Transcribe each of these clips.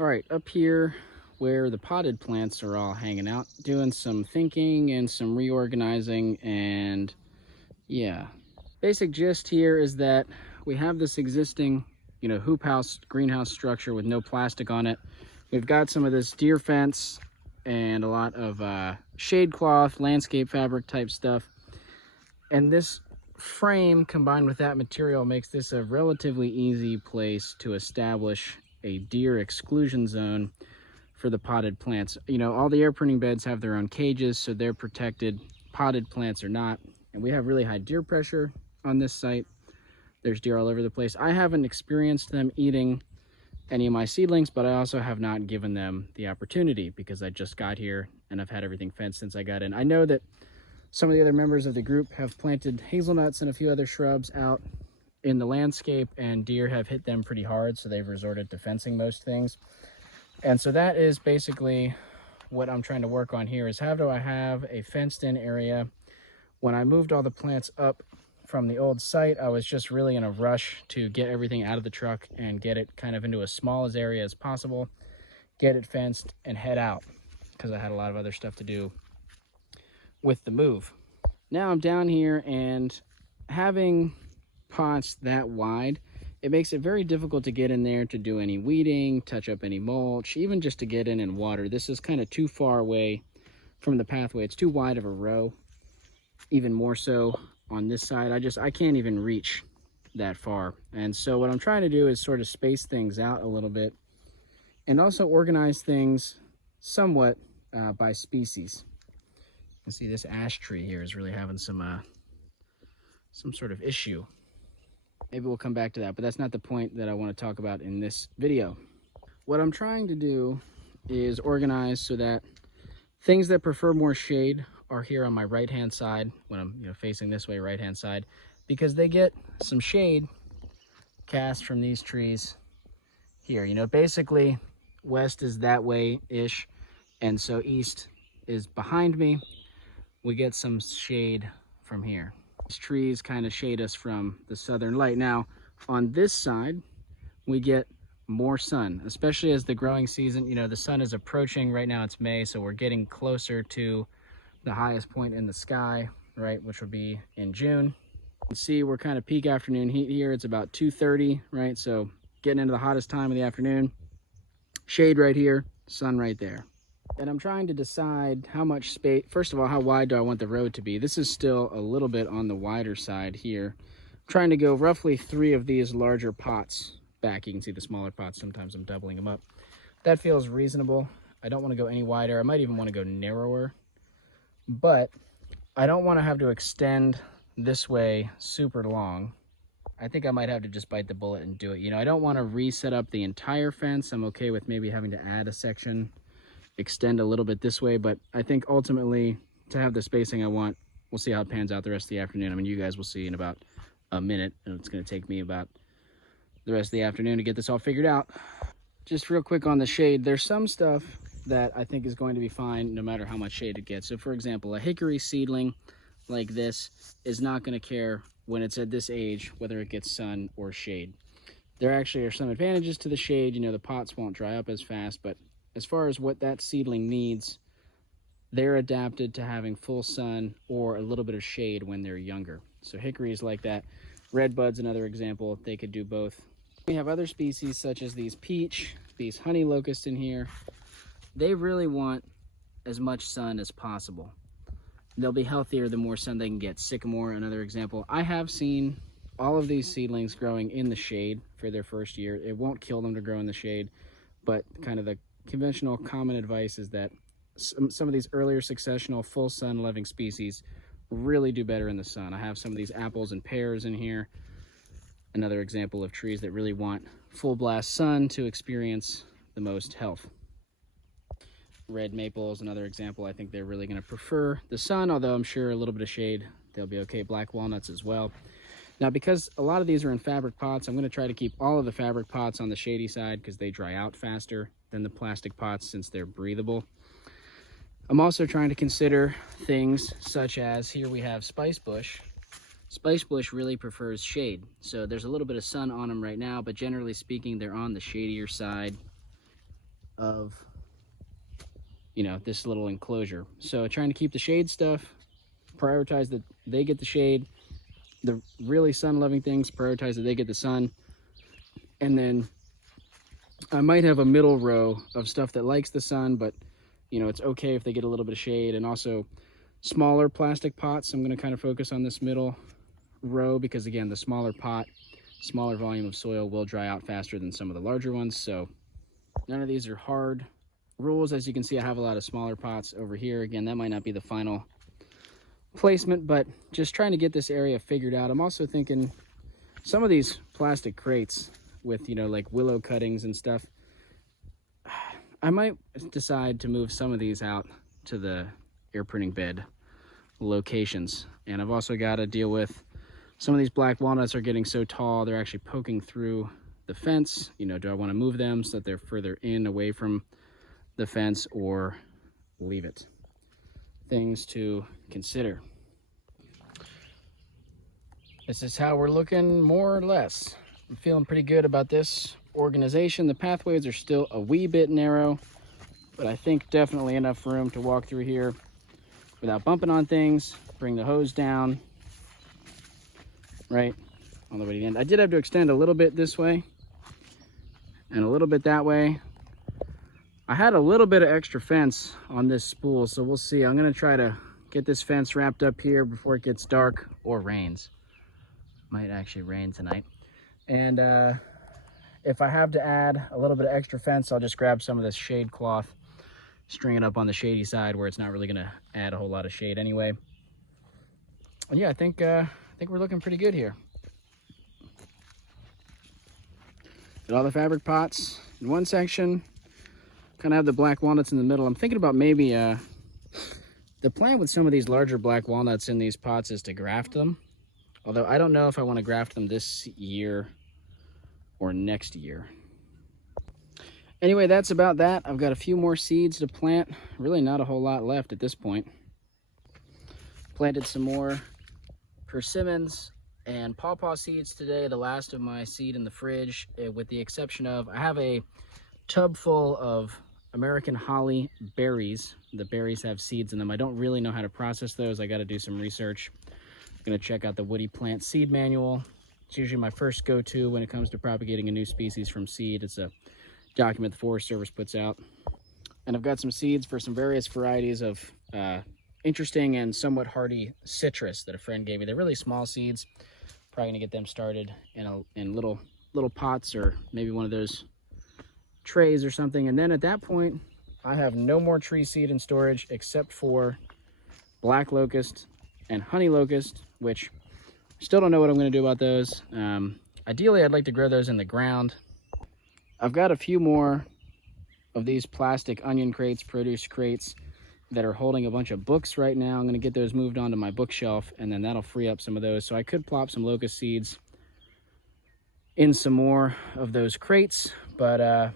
All right, up here where the potted plants are all hanging out, doing some thinking and some reorganizing, and yeah. Basic gist here is that we have this existing, hoop house, greenhouse structure with no plastic on it. We've got some of this deer fence and a lot of shade cloth, landscape fabric type stuff. And this frame combined with that material makes this a relatively easy place to establish a deer exclusion zone for the potted plants. All the air printing beds have their own cages, so they're protected. Potted plants are not. And we have really high deer pressure on this site. There's deer all over the place. I haven't experienced them eating any of my seedlings, but I also have not given them the opportunity because I just got here and I've had everything fenced since I got in. I know that some of the other members of the group have planted hazelnuts and a few other shrubs out in the landscape, and deer have hit them pretty hard, so they've resorted to fencing most things. And so that is basically what I'm trying to work on here, is how do I have a fenced in area. When I moved all the plants up from the old site, I was just really in a rush to get everything out of the truck and get it kind of into as small as area as possible, get it fenced and head out, because I had a lot of other stuff to do with the move. Now I'm down here, and having pots that wide, it makes it very difficult to get in there to do any weeding, touch up any mulch, even just to get in and water. This is kind of too far away from the pathway. It's too wide of a row. Even more so on this side, I can't even reach that far. And so what I'm trying to do is sort of space things out a little bit and also organize things somewhat by species. You can see this ash tree here is really having some sort of issue. Maybe we'll come back to that, but that's not the point that I want to talk about in this video. What I'm trying to do is organize so that things that prefer more shade are here on my right hand side when I'm facing this way, right hand side, because they get some shade cast from these trees here. Basically west is that way ish, and so east is behind me. We get some shade from here. These trees kind of shade us from the southern light. Now on this side we get more sun, especially as the growing season, the sun is approaching. Right now it's May, so we're getting closer to the highest point in the sky, right, which would be in June. You can see we're kind of peak afternoon heat here. It's about 2:30, right? So getting into the hottest time of the afternoon. Shade right here, sun right there. And I'm trying to decide how much space, first of all, how wide do I want the road to be? This is still a little bit on the wider side here. I'm trying to go roughly 3 of these larger pots back. You can see the smaller pots, sometimes I'm doubling them up. That feels reasonable. I don't want to go any wider. I might even want to go narrower, but I don't want to have to extend this way super long. I think I might have to just bite the bullet and do it. I don't want to reset up the entire fence. I'm okay with maybe having to add a section, extend a little bit this way, but I think ultimately to have the spacing I want, we'll see how it pans out the rest of the afternoon. I mean, you guys will see in about a minute, and it's going to take me about the rest of the afternoon to get this all figured out. Just real quick on the shade, there's some stuff that I think is going to be fine no matter how much shade it gets. So for example, a hickory seedling like this is not going to care when it's at this age whether it gets sun or shade. There actually are some advantages to the shade. The pots won't dry up as fast, but as far as what that seedling needs, they're adapted to having full sun or a little bit of shade when they're younger. So hickories like that. Redbud's another example. They could do both. We have other species such as these peach, these honey locusts in here. They really want as much sun as possible. They'll be healthier the more sun they can get. Sycamore, another example. I have seen all of these seedlings growing in the shade for their first year. It won't kill them to grow in the shade, but kind of the conventional common advice is that some of these earlier successional full sun loving species really do better in the sun. I have some of these apples and pears in here. Another example of trees that really want full blast sun to experience the most health. Red maple is another example. I think they're really going to prefer the sun, although I'm sure a little bit of shade, they'll be okay. Black walnuts as well. Now, because a lot of these are in fabric pots, I'm going to try to keep all of the fabric pots on the shady side because they dry out faster than the plastic pots since they're breathable. I'm also trying to consider things such as, here we have spice bush. Spice bush really prefers shade, so there's a little bit of sun on them right now, but generally speaking, they're on the shadier side of, you know, this little enclosure. So trying to keep the shade stuff, prioritize that they get the shade. The really sun-loving things, prioritize that they get the sun. And then I might have a middle row of stuff that likes the sun, but, you know, it's okay if they get a little bit of shade. And also smaller plastic pots. I'm going to kind of focus on this middle row because, again, the smaller pot, smaller volume of soil will dry out faster than some of the larger ones. So none of these are hard rules. As you can see, I have a lot of smaller pots over here. Again, that might not be the final placement, but just trying to get this area figured out. I'm also thinking some of these plastic crates with, you know, like willow cuttings and stuff, I might decide to move some of these out to the air printing bed locations. And I've also got to deal with some of these black walnuts are getting so tall they're actually poking through the fence. You know, do I want to move them so that they're further in away from the fence, or leave it? Things to consider. This is how we're looking, more or less. I'm feeling pretty good about this organization. The pathways are still a wee bit narrow, but I think definitely enough room to walk through here without bumping on things. Bring the hose down right all the way to the end. I did have to extend a little bit this way and a little bit that way. I had a little bit of extra fence on this spool, so we'll see. I'm gonna try to get this fence wrapped up here before it gets dark or rains. Might actually rain tonight. And if I have to add a little bit of extra fence, I'll just grab some of this shade cloth, string it up on the shady side where it's not really gonna add a whole lot of shade anyway. And yeah, I think we're looking pretty good here. Got all the fabric pots in one section. Kind of have the black walnuts in the middle. I'm thinking about maybe the plan with some of these larger black walnuts in these pots is to graft them. Although I don't know if I want to graft them this year or next year. Anyway, that's about that. I've got a few more seeds to plant. Really not a whole lot left at this point. Planted some more persimmons and pawpaw seeds today. The last of my seed in the fridge, with the exception of, I have a tub full of American holly berries. The berries have seeds in them. I don't really know how to process those. I got to do some research. I'm going to check out the Woody Plant Seed Manual. It's usually my first go-to when it comes to propagating a new species from seed. It's a document the Forest Service puts out. And I've got some seeds for some various varieties of interesting and somewhat hardy citrus that a friend gave me. They're really small seeds. Probably going to get them started in little pots, or maybe one of those trays or something. And then at that point, I have no more tree seed in storage except for black locust and honey locust, which still don't know what I'm going to do about those. Ideally, I'd like to grow those in the ground. I've got a few more of these plastic onion crates, produce crates, that are holding a bunch of books right now. I'm going to get those moved onto my bookshelf, and then that'll free up some of those. So I could plop some locust seeds in some more of those crates, but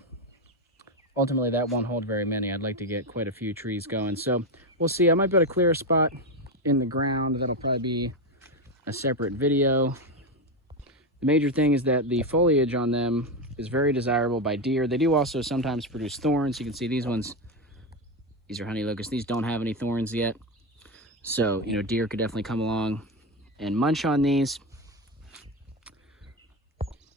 ultimately that won't hold very many. I'd like to get quite a few trees going. So we'll see. I might be able to clear a spot in the ground. That'll probably be a separate video. The major thing is that the foliage on them is very desirable by deer. They do also sometimes produce thorns. You can see these ones. These are honey locusts. These don't have any thorns yet. So, you know, deer could definitely come along and munch on these.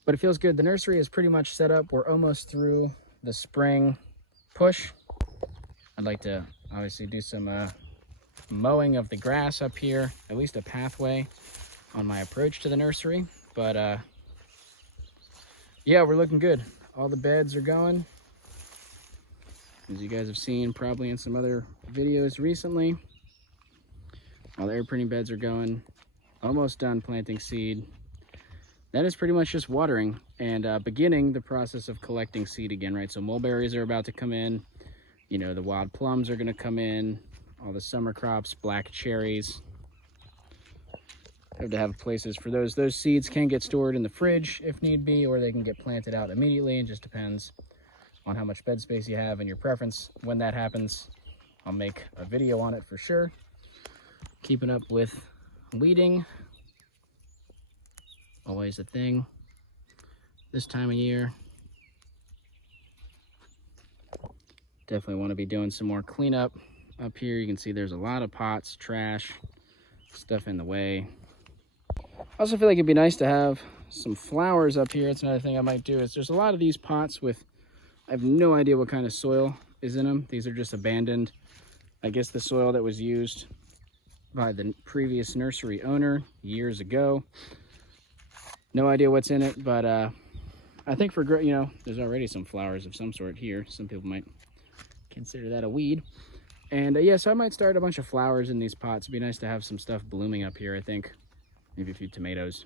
But it feels good. The nursery is pretty much set up. We're almost through the spring push. I'd like to obviously do some mowing of the grass up here, at least a pathway on my approach to the nursery. But yeah, we're looking good. All the beds are going, as you guys have seen probably in some other videos recently. All the air printing beds are going. Almost done planting seed. That is pretty much just watering and beginning the process of collecting seed again, right? So mulberries are about to come in. You know, the wild plums are going to come in. All the summer crops, black cherries. Have to have places for those. Those seeds can get stored in the fridge if need be, or they can get planted out immediately. It just depends on how much bed space you have and your preference. When that happens, I'll make a video on it for sure. Keeping up with weeding, always a thing this time of year. Definitely want to be doing some more cleanup up here. You can see there's a lot of pots, trash, stuff in the way. I also feel like it'd be nice to have some flowers up here. That's another thing I might do. Is there's a lot of these pots with, I have no idea what kind of soil is in them. These are just abandoned. I guess the soil that was used by the previous nursery owner years ago. No idea what's in it, but I think for, you know, there's already some flowers of some sort here. Some people might consider that a weed. And yeah, so I might start a bunch of flowers in these pots. It'd be nice to have some stuff blooming up here, I think. Maybe a few tomatoes.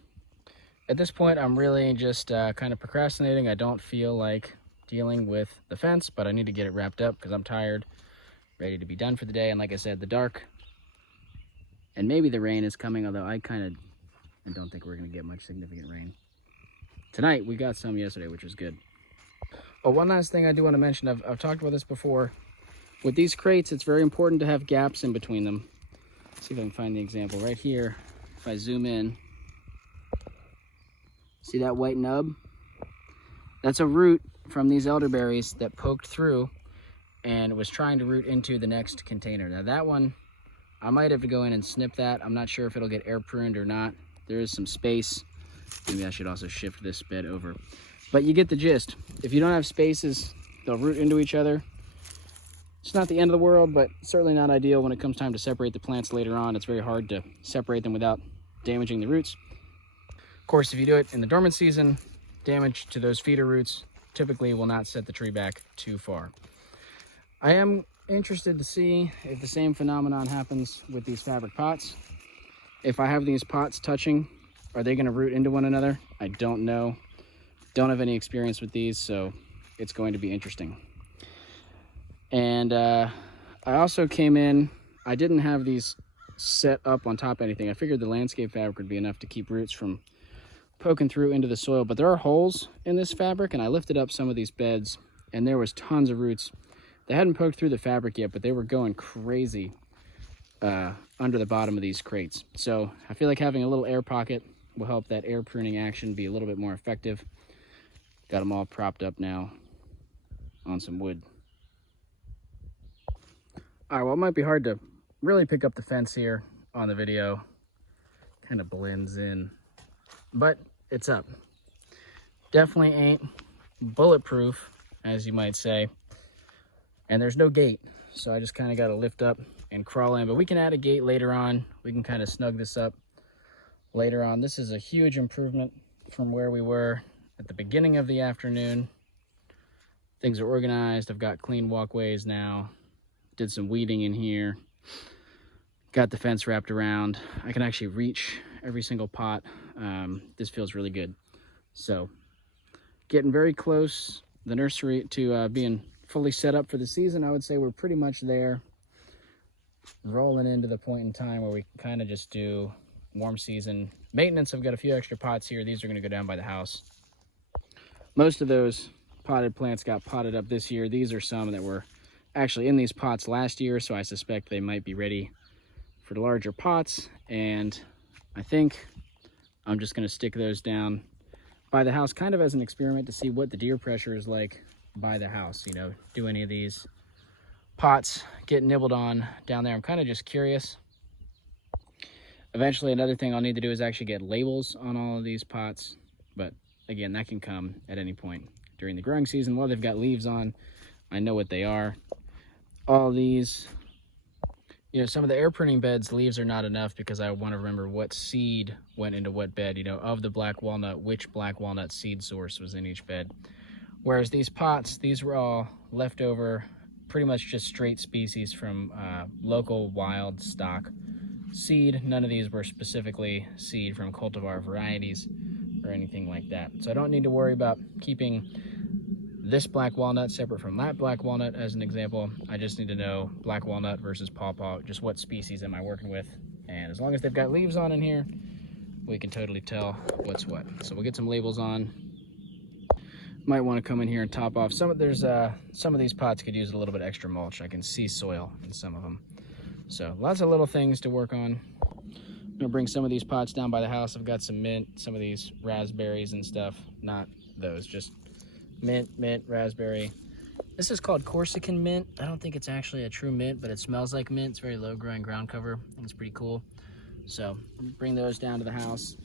At this point, I'm really just kind of procrastinating. I don't feel like dealing with the fence, but I need to get it wrapped up because I'm tired, ready to be done for the day. And like I said, the dark and maybe the rain is coming, although I don't think we're going to get much significant rain. Tonight, we got some yesterday, which was good. Oh, one last thing I do want to mention. I've talked about this before. With these crates, it's very important to have gaps in between them. Let's see if I can find the example right here. If I zoom in, see that white nub? That's a root from these elderberries that poked through and was trying to root into the next container. Now that one, I might have to go in and snip that. I'm not sure if it'll get air pruned or not. There is some space. Maybe I should also shift this bed over. But you get the gist. If you don't have spaces, they'll root into each other. It's not the end of the world, but certainly not ideal when it comes time to separate the plants later on. It's very hard to separate them without damaging the roots. Of course, if you do it in the dormant season, damage to those feeder roots typically will not set the tree back too far. I am interested to see if the same phenomenon happens with these fabric pots. If I have these pots touching, are they going to root into one another? I don't know. Don't have any experience with these, so it's going to be interesting. And I also came in, I didn't have these set up on top of anything. I figured the landscape fabric would be enough to keep roots from poking through into the soil, but there are holes in this fabric, and I lifted up some of these beds and there was tons of roots. They hadn't poked through the fabric yet, but they were going crazy under the bottom of these crates. So I feel like having a little air pocket will help that air pruning action be a little bit more effective. Got them all propped up now on some wood. All right, well, it might be hard to really pick up the fence here on the video. Kind of blends in, but it's up. Definitely ain't bulletproof, as you might say. And there's no gate, so I just kind of got to lift up and crawl in. But we can add a gate later on. We can kind of snug this up later on. This is a huge improvement from where we were at the beginning of the afternoon. Things are organized. I've got clean walkways now. Did some weeding in here. Got the fence wrapped around. I can actually reach every single pot. This feels really good. So getting very close, the nursery, to being fully set up for the season. I would say we're pretty much there, rolling into the point in time where we kind of just do warm season maintenance. I've got a few extra pots here. These are going to go down by the house. Most of those potted plants got potted up this year. These are some that were actually in these pots last year, so I suspect they might be ready for the larger pots. And I think I'm just going to stick those down by the house, kind of as an experiment to see what the deer pressure is like by the house. You know, do any of these pots get nibbled on down there? I'm kind of just curious. Eventually, another thing I'll need to do is actually get labels on all of these pots, but again, that can come at any point during the growing season. While they've got leaves on, I know what they are. All these, you know, some of the air pruning beds, leaves are not enough because I want to remember what seed went into what bed, you know, of the black walnut, which black walnut seed source was in each bed. Whereas these pots, these were all leftover, pretty much just straight species from local wild stock seed. None of these were specifically seed from cultivar varieties or anything like that. So I don't need to worry about keeping this black walnut separate from that black walnut as an example. I just need to know black walnut versus pawpaw, just what species am I working with. And as long as they've got leaves on in here, we can totally tell what's what. So we'll get some labels on. Might want to come in here and top off. Some of these pots could use a little bit extra mulch. I can see soil in some of them. So lots of little things to work on. I'm gonna bring some of these pots down by the house. I've got some mint, some of these raspberries and stuff. Not those, just mint, raspberry, This is called Corsican mint. I don't think it's actually a true mint, but it smells like mint. It's very low growing ground cover. I think it's pretty cool. So bring those down to the house.